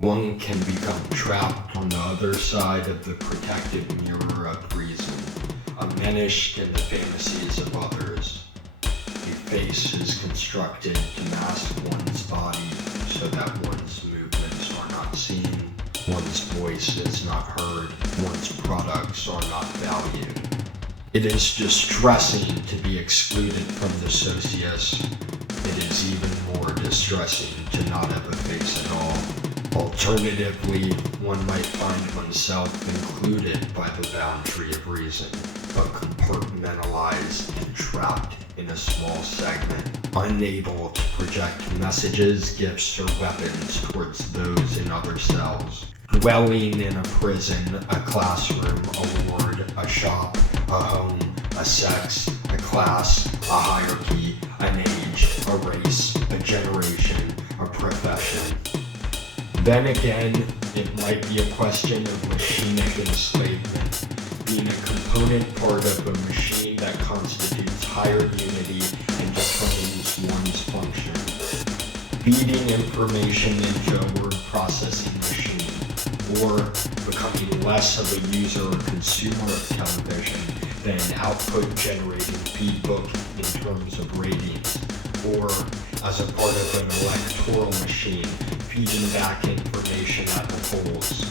One can become trapped on the other side of the protective mirror of reason, enmeshed in the fantasies of others. A face is constructed to mask one's body so that one's movements are not seen, one's voice is not heard, one's products are not valued. It is distressing to be excluded from the socius. It is even more distressing to not have a face at all. Alternatively, one might find oneself included by the boundary of reason, but compartmentalized and trapped in a small segment, unable to project messages, gifts, or weapons towards those in other cells. Dwelling in a prison, a classroom, a ward, a shop, a home, a sex, a class, a hierarchy, an age, a race, a generation, a profession. Then again, it might be a question of machinic enslavement, being a component part of a machine that constitutes higher unity and determines one's function. Feeding information into a word processing machine, or becoming less of a user or consumer of television than an output generating feed book in terms of ratings, or as a part of an electoral machine feeding back information at the polls,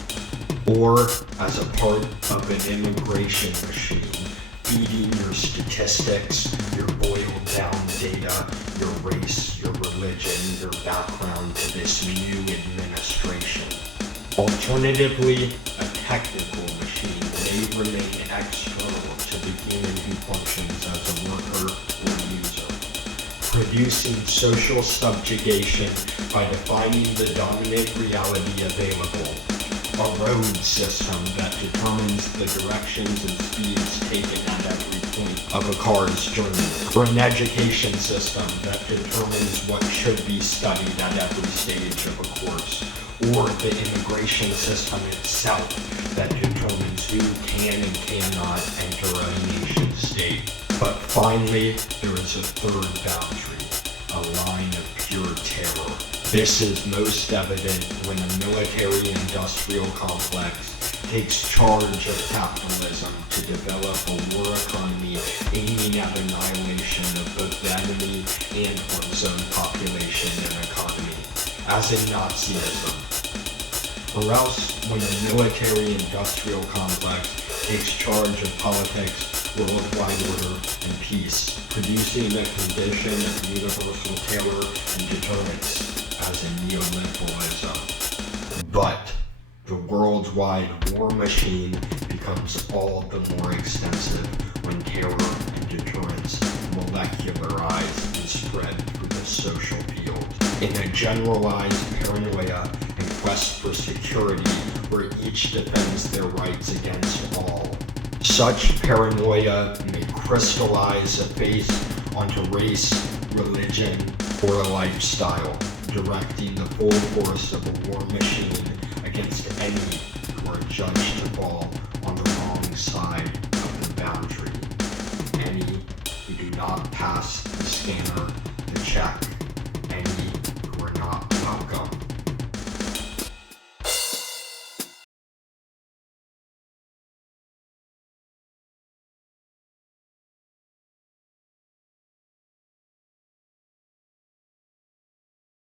or as a part of an immigration machine feeding your statistics, your boiled down data, your race, your religion, your background to this new administration. Alternatively, a technical machine may remain external to the human who functions as a worker or user, producing social subjugation by defining the dominant reality available, a road system that determines the directions and speeds taken at every point of a car's journey, or an education system that determines what should be studied at every stage of a course, or the immigration system itself that determines who can and cannot enter a nation state. But finally, there is a third boundary, a line of pure terror. This is most evident when a military-industrial complex takes charge of capitalism to develop a war economy aiming at annihilation of both the enemy and one's own population and economy, as in Nazism. Or else, when a military-industrial complex takes charge of politics, worldwide order, and peace, producing a condition of universal terror and deterrence, as in neoliberalism. But the worldwide war machine becomes all the more extensive when terror and deterrence molecularize and spread through the social field in a generalized paranoia and quest for security where each defends their rights against all. Such paranoia may crystallize a face onto race, religion, or a lifestyle, directing the full force of a war machine against any who are judged to fall on the wrong side of the boundary, any who do not pass the scanner, the check,